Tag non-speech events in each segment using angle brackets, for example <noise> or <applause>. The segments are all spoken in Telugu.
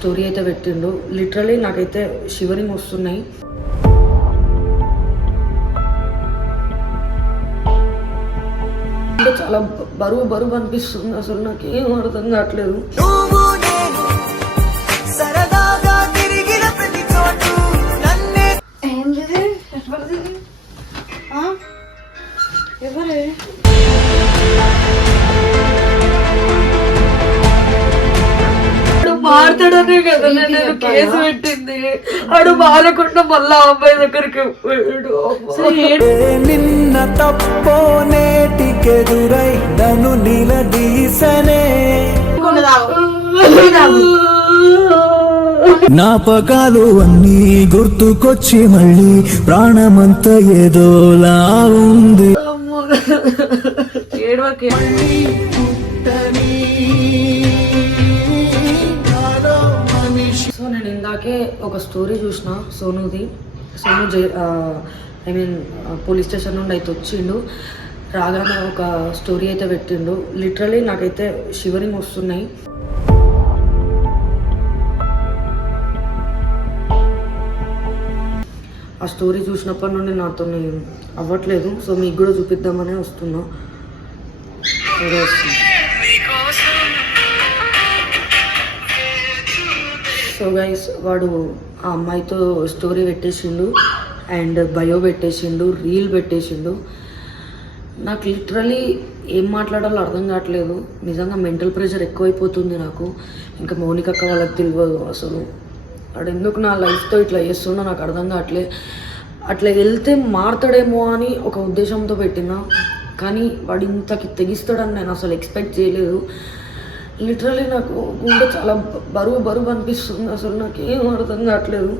స్టోరీ అయితే పెట్టిండు. లిటరలీ నాకైతే షివరింగ్ వస్తున్నాయి. అంటే చాలా బరువు బరువు అనిపిస్తుంది అసలు. నాకు ఏం అర్థం కావట్లేదు. నువ్వు మారుతాడనే కదా నేను కేసు పెట్టింది. ఆడు మారకుండా మళ్ళా అబ్బాయి దగ్గరికి నిన్న తప్పో నేటికెదురై నన్ను నిలదీసనే. జ్ఞాపకాలు అన్నీ గుర్తుకొచ్చి మళ్ళీ ప్రాణమంతా ఏదోలా ఉంది. ఏడవకే. ఇందాకే ఒక స్టోరీ చూసిన సోనుది సోను జై ఐ మీన్ పోలీస్ స్టేషన్ నుండి అయితే వచ్చిండు. రాగానే ఒక స్టోరీ అయితే పెట్టిండు. లిటరలీ నాకైతే షివరింగ్ వస్తున్నాయి. ఆ స్టోరీ చూసినప్పటి నుండి నాతో అవ్వట్లేదు. సో మీకు కూడా చూపిద్దామనే వస్తున్నా. సో గైస్ వాడు ఆ అమ్మాయితో స్టోరీ పెట్టేసిండు అండ్ బయో పెట్టేసిండు రీల్ పెట్టేసిండు. నాకు లిటరలీ ఏం మాట్లాడాలో అర్థం కావట్లేదు. నిజంగా మెంటల్ ప్రెషర్ ఎక్కువైపోతుంది నాకు. ఇంకా మౌనిక అక్క వాళ్ళకి తెలియదు అసలు. వాడు ఎందుకు నా లైఫ్తో ఇట్లా చేస్తుండో నాకు అర్థం కావట్లే. అట్లా వెళ్తే మారుతాడేమో అని ఒక ఉద్దేశంతో పెట్టినా. కానీ వాడు ఇంతకి తెగిస్తాడని నేను అసలు ఎక్స్పెక్ట్ చేయలేదు. లిటరలీ నాకు గుండె చాలా బరువు బరువు అనిపిస్తుంది. అసలు నాకు ఏం అర్థం కావట్లేదు.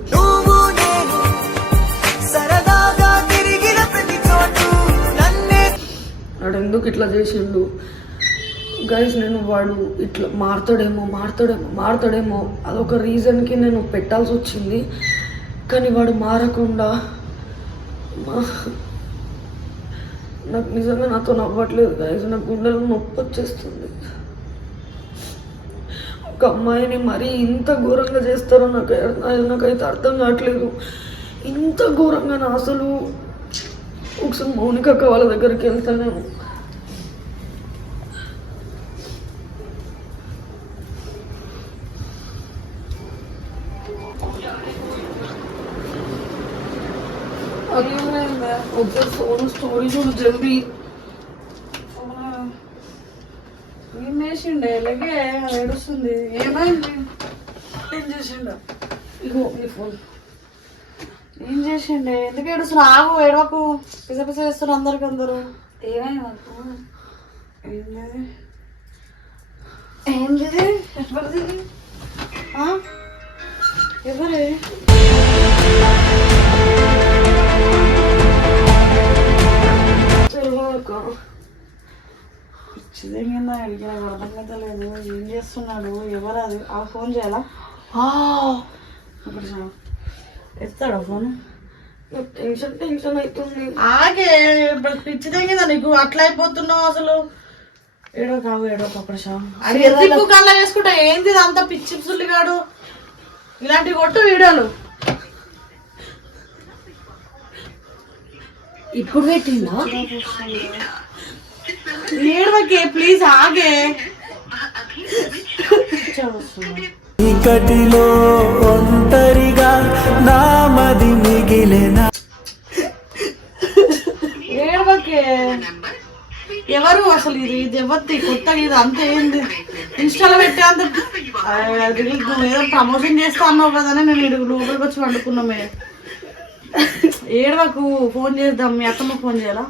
వాడు ఎందుకు ఇట్లా చేసిండు? గైస్ నేను వాడు ఇట్లా మారుతాడేమో మారుతాడేమో మారుతాడేమో అదొక రీజన్కి నేను పెట్టాల్సి వచ్చింది. కానీ వాడు మారకుండా నాకు నిజంగా నాతో నవ్వట్లేదు గైస్ నాకు గుండెలో నొప్పి వచ్చేస్తుంది ఒక అమ్మాయిని మరీ ఇంత ఘోరంగా చేస్తారో నాకు నాకైతే అర్థం కావట్లేదు. ఇంత ఘోరంగా నా అసలు ఒకసారి మౌనిక అక్క వాళ్ళ దగ్గరికి వెళ్తానేమో. ఒకసారి ఫోన్ స్టోరీ చూడు జల్దీ. ఏం చేసిండే అలాగే ఏడుస్తుంది. ఏమైంది? ఏం చేసిండ? ఇగో నీ ఫోన్. ఏం చేసిండే? ఎందుకు ఏడుస్తున్నా? ఆగు ఏడవకు. పిస పిస చేస్తున్నారు అందరికి అందరూ ఏమైంది నాకు ఏంది? ఏంటిది ఎవరిది? ఎవరే? తెలియదు అక్క పిచ్చిదేంగా అడిగిన అర్థం కదా లేదు ఏం చేస్తున్నాడు? ఎవరు అది? ఆ ఫోన్ చేయాలా? ఇప్పుడు ఎత్తాడా ఫోన్? టెన్షన్ టెన్షన్ అవుతుంది. ఆగే ఇప్పుడు పిచ్చిదేంగా నీకు? అట్లా అయిపోతున్నావు అసలు. ఏడో కావు ఏడో అది ఎత్తిప్పు కళ్ళ వేసుకుంటా ఏంది అంత పిచ్చి సుల్లిగాడు ఇలాంటి కొట్టు వీడియోలు. ఇప్పుడు పెట్టిందా? ఏడవకే ప్లీజ్ ఆగే. చీకటిలో ఒంటరిగా నామది మిగిలిన ఏడవకే ఎవరు అసలు ఇది? ఇది ఎవరిది? కొత్తగా ఇది అంత ఏంది? ఇన్స్టాలో పెట్టే అంత నువ్వు ఏదో ప్రమోషన్ చేస్తా అన్నావు కదా నేను ఇడు లోపలికి వచ్చి వండుకున్నామే. ఏడవకు ఫోన్ చేద్దాం మీ అత్తమ్మ ఫోన్ చేయాలా?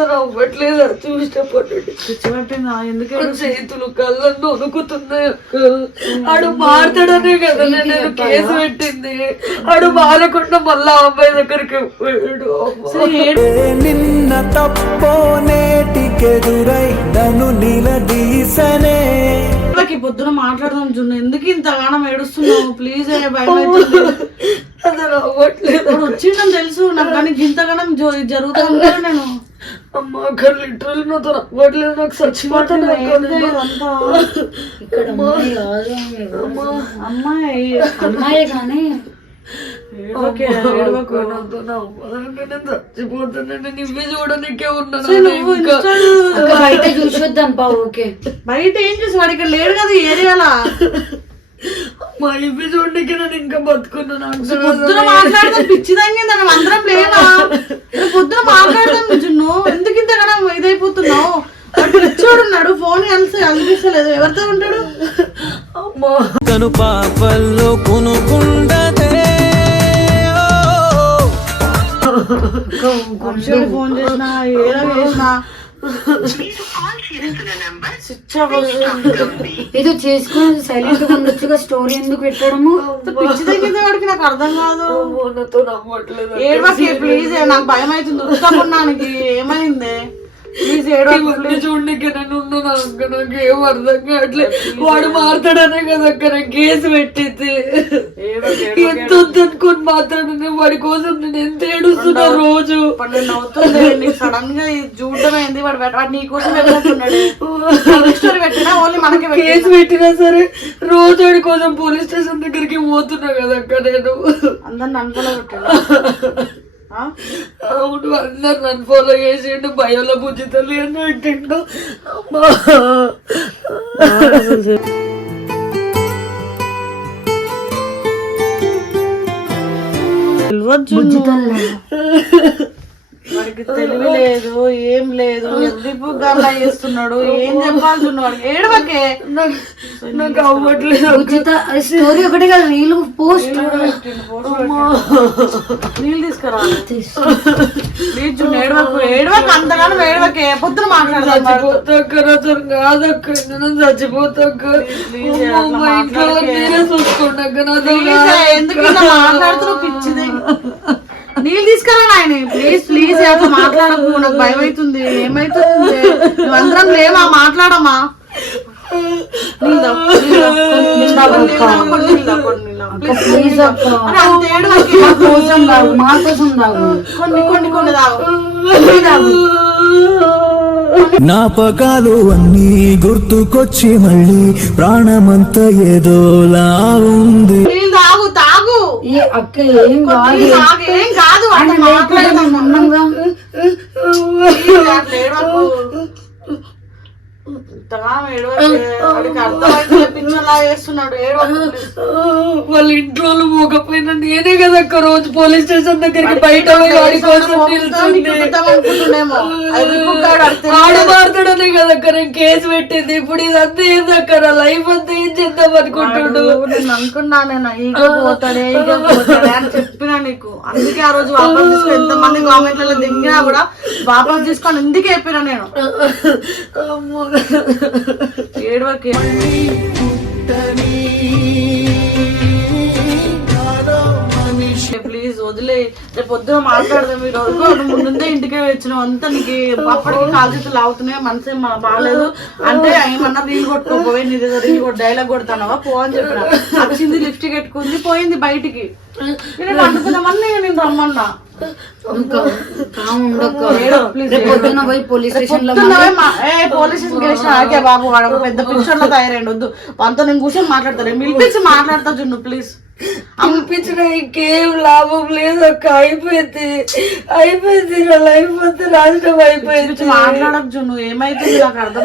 నవ్వట్లేదు చూసినప్పటి చేతులు కళ్ళల్లో వణుకుతున్నాయి ఆడు మారుతాడనే కదా నేను కేసు పెట్టింది. ఆడు మారకుండా మళ్ళా అబ్బాయి దగ్గరికి పోయాడు. నిన్న తప్పో నేటికెదురై నన్ను నిలదీసనే. పొద్దున మాట్లాడదాం జున్ను. ఎందుకు ఇంత గానం ఏడుస్తున్నావు? ప్లీజ్ భయం ఇప్పుడు వచ్చిందని తెలుసు. నాకు కానీ ఇంతగానం జరుగుతుంది నేను? అమ్మ అక్కడ లిటరల్ నాతో అవ్వట్లేదు. నాకు చచ్చిపోతాను? ఇక్కడ అమ్మాయి కాదు అమ్మాయి కానీ. బయట చూసొద్దాం ఓకే. బయట ఏం చేసి వాడు ఇక్కడ లేడు కదా ఏరియాలో? మా ఇవి నేను ఇంకా బతుకున్నా నాకు పొద్దున మాట్లాడదాం పిచ్చి తగ్గింది మనం అందరం లేవా పొద్దున మాట్లాడదాం జున్ను ఎందుకు ఇంత కదా ఇదైపోతున్నావు? పిచ్చోడున్నాడు ఫోన్ కలిసి అనిపిస్తలేదు. ఎవరితో ఉంటాడు? అమ్మా. కను పాపల్లో వంశీయుడు ఫోన్ చేసినా ఏదో చేసినా. ఏదో చేసుకుని సైలెంట్గా ఉండొచ్చుగా స్టోరీ ఎందుకు పెట్టడము? పిచ్చి తగ్గింది వాడికి నాకు అర్థం కాదు. నాతో ఏడవకి ప్లీజ్ నాకు భయం అవుతుంది ఉత్తకున్నానికి ఏమైంది? ప్లీజ్ ఏడవకి ఇవన్నీ చూడనికే నేను ఉన్నాను అక్క నాకు ఏం అర్థం కావట్లేదు వాడు మాట్లాడనే కదా అక్క నాకు కేసు పెట్టింది. ఎంత వద్దనుకొని మాట్లాడనే వాడి కోసం నేను ఎంత ఏడుస్తున్నా రోజు. సడన్గా చూడడం ఏంది? వాడు వాడు నీ కోసం పెట్టినా ఓన్లీ మనకి కేసు పెట్టినా సరే రోజు వాడి కోసం పోలీస్ స్టేషన్ దగ్గరికి పోతున్నా కదా అక్క నేను. అందరిని అనుకోలే? అవును అందరు నన్ను ఫాలో చేసిండు భయంలో బుద్ధి తల్లి అని పెట్టిండు. అమ్మా. తెలియదు <laughs> వాడికి తెలివి లేదు ఏం లేదు ఎదిరిపు గల్లా చేస్తున్నాడు ఏం చెప్పాలి జున్ను వాడికి ఏడవకే. నాకు అవ్వట్లేదు ఉచిత స్టోరీ ఒకటే కదా రీల్ పోస్ట్. నీళ్ళు తీసుకురా. ఏడవకు ఏడవకు అంతగానో ఏడవకే. పొద్దున నాతో కాదక్క. నేను చచ్చిపోతాక ఇంట్లో చూసుకోండి ఎందుకు మాట్లాడుతున్నావు? పిచ్చిది. నీళ్ళు తీసుకురా నాయన. ప్లీజ్ ప్లీజ్ అట్లా మాట్లాడకు. నాకు భయం అవుతుంది ఏమైతుంది నీళ్ళు తాగు. Please, ప్లీజ్ అక్క అరే, అంత ఏడవకే. మా కోసం తాగు మా కోసం తాగు. కొన్ని కొన్ని కొన్ని తాగు. జ్ఞాపకాలు అన్నీ గుర్తుకొచ్చి మళ్ళీ ప్రాణమంతా ఏదోలా ఉంది. ఏ అక్క ఏం కాదు. కాదు పిచ్చలా చేస్తున్నాడు. వాళ్ళ ఇంట్లో మోకపోయినా నేనే కదా అక్క రోజు పోలీస్ స్టేషన్ దగ్గరికి బయట పోయి వాడి కోసం నిల్చుంది అనుకుంటుండేమో. అది రిపుగాడు అడిగితే ఆడ మాట్లాడనే కదా అక్క నేను కేసు పెట్టింది. ఇప్పుడు ఇదంతా ఏంది అక్క నా లైఫ్ అంతా ఏం చేద్దాం అనుకుంటుండు? వాడు నేను అనుకున్నా నేను ఈగ పోతాడే ఈగ పోతాడే అని చెప్పినా నీకు. అందుకే ఆ రోజు వాపస్ కామెంట్లలో దిగినా కూడా వాపస్ తీసుకొని ఎందుకే చెప్పినా నేను. ఏడవకి వదిలే రేపు పొద్దున మాట్లాడదాం ఈ రోజు. నువ్వు ముందే ఇంటికే వచ్చినావు. అంతా నీకు అప్పటికి కాలు చేతులు లాగుతున్నాయి. మనసు ఏం బాగాలేదు అంటే ఏమన్నా రీల్ కొట్టుకోపోయి నీ దగ్గర రీల్ కొట్టి డైలాగ్ కొడతానవా? పో అని చెప్పిన. వచ్చింది లిప్స్టిక్ పెట్టుకుంది పోయింది బయటికి. నేను అనుకుందామని నేను రమ్మన్నా. పొద్దున్న పోయి పోలీస్ స్టేషన్లో పోలీస్ స్టేషన్ బాబు వాడు పెద్ద పిక్చర్లో తయారైండు. వద్దు. వాళ్ళతో నేను కూర్చొని మాట్లాడతాను పిలిపించి మాట్లాడతా జున్ను ప్లీజ్ అనిపించిన ఇంకేం లాభం లేదు అక్క. అయిపోయింది. అయిపోయింది. నా లైఫ్ అంతా నాశనం అయిపోయింది. మాట్లాడకు జున్ను. ఏమైతుంది? నాకు అక్క.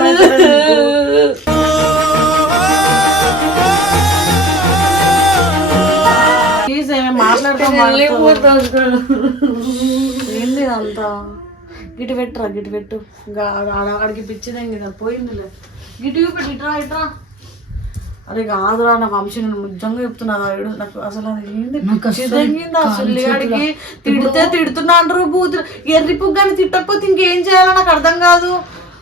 ఏంది ఇదంతా? గిటి పెట్టురా? గిటి పెట్టు. ఆడికి పిచ్చిదేం కదా. పోయిందిలే. గిటి చూపెట్టు. ఇట్రా ఇట్రా అరే కాదురా నా వంశీ నేను నిజంగా చెప్తున్నా నాకు అసలు అది ఏంది? ఆడికి తిడితే తిడుతున్నా అంటారు బూతులు. ఎర్రి పుగ్గాని తిట్టకపోతే ఇంకేం చేయాలో నాకు అర్థం కాదు.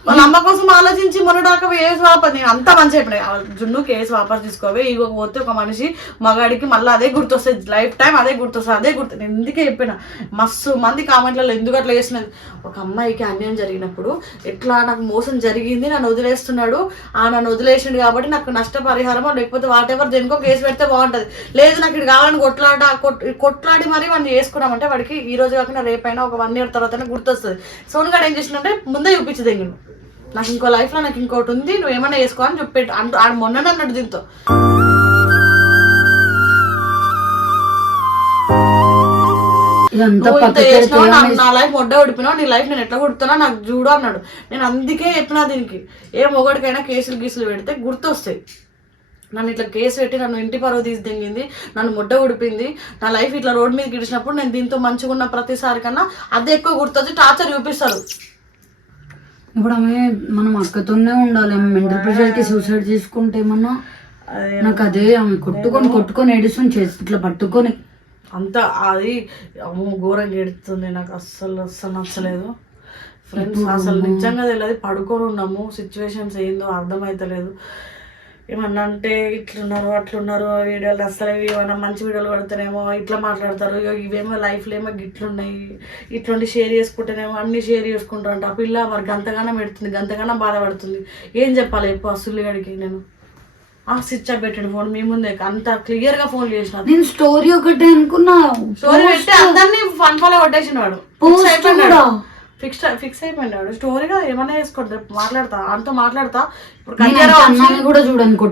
వాళ్ళ అమ్మ కోసం ఆలోచించి మొన్నడాక ఏ స్వాపర్ నేను అంతా మంచి అయిపోయినాయి జున్ను కేసు వాపర్ తీసుకోవే? ఇగో పోతే ఒక మనిషి మగాడికి మళ్ళీ అదే గుర్తొస్తుంది. లైఫ్ టైం అదే గుర్తొస్తుంది అదే గుర్తు. నేను ఎందుకే చెప్పిన. మస్తు మంది కామెంట్లలో ఎందుకు అట్లా చేసినది ఒక అమ్మాయికి అన్యాయం జరిగినప్పుడు ఎట్లా నాకు మోసం జరిగింది నన్ను వదిలేస్తున్నాడు. ఆ నన్ను వదిలేసిండు కాబట్టి నాకు నష్టపరిహారమో లేకపోతే వాట్ ఎవర్ దేనికో కేసు పెడితే బాగుంటుంది. లేదు నాకు ఇది కావాలని కొట్లాట కొట్లాడి మరి వాడిని చేసుకున్నామంటే వాడికి ఈ రోజు కాకుండా రేపైనా ఒక వన్ ఇయర్ తర్వాతనే గుర్తొస్తుంది. సోను గారు ఏం చేసిందంటే ముందే చూపించదు ఇంక. నాకు ఇంకో లైఫ్లో నాకు ఇంకోటి ఉంది నువ్వు ఏమైనా వేసుకో అని చెప్పి అంటూ ఆడు మొన్ననే అన్నాడు దీంతో. నా- లైఫ్ మొడ్డ ఉడిపినావు నీ లైఫ్ నేను ఎట్లా కుడుతున్నా నాకు చూడు అన్నాడు. నేను అందుకే చెప్పినా దీనికి. ఏ మొగడికైనా కేసులు గీసులు పెడితే గుర్తొస్తాయి. నన్ను ఇట్లా కేసు పెట్టి నన్ను ఇంటి పరువు తీసి దింగింది నన్ను ముడ్డ ఉడిపింది నా లైఫ్ ఇట్లా రోడ్ మీద గిడిచినప్పుడు నేను దీంతో మంచిగా ఉన్న ప్రతిసారి కన్నా అదే ఎక్కువ గుర్తొచ్చి టార్చర్ చూపిస్తారు. ఇప్పుడు ఆమె మనం అక్కతోనే ఉండాలి. మెంటల్ ప్రెషర్కి సూసైడ్ చేసుకుంటే ఏమన్నా అదే నాకు అదే ఆమె కొట్టుకొని కొట్టుకొని ఏడుస్తుంది చేసి ఇట్లా పట్టుకొని. అంత అది అమ్మో ఘోరంగా ఎడుతుంది నాకు అస్సలు అస్సలు నచ్చలేదు. ఫ్రెండ్స్ అసలు నిజంగా తెలియదు. పడుకొని ఉన్నాము. సిచ్యువేషన్స్ ఏందో అర్థమైతలేదు. ఏమన్నా అంటే ఇట్లున్నారు అట్లున్నారు వీడియోలు అసలు ఏమైనా మంచి వీడియోలు పడితేనేమో ఇట్లా మాట్లాడతారు ఇవేమో లైఫ్లో ఏమో గిట్లున్నాయి ఇట్లాంటి షేర్ చేసుకుంటేనేమో అన్ని షేర్ చేసుకుంటారంట. ఆ పిల్ల మరి గంతగానం పెడుతుంది గంతగానం బాధపడుతుంది. ఏం చెప్పాలి ఎప్పుడు అసలు గడికి నేను? ఆ స్విచ్ ఆఫ్ పెట్టాడు ఫోన్ మీ ముందే అంత క్లియర్గా ఫోన్ చేసిన. నేను స్టోరీ ఒకటే అనుకున్నా. స్టోరీ పెట్టి అందరినీ ఫన్ ఫాలో కొట్టేసిన వాడు. ఫిక్స్. ఫిక్స్ అయిపోయినాడు స్టోరీగా ఏమన్నా వేసుకోండి రేపు మాట్లాడతా అంతా మాట్లాడతా. ఇప్పుడు కళ్యాణ్ కూడా చూడను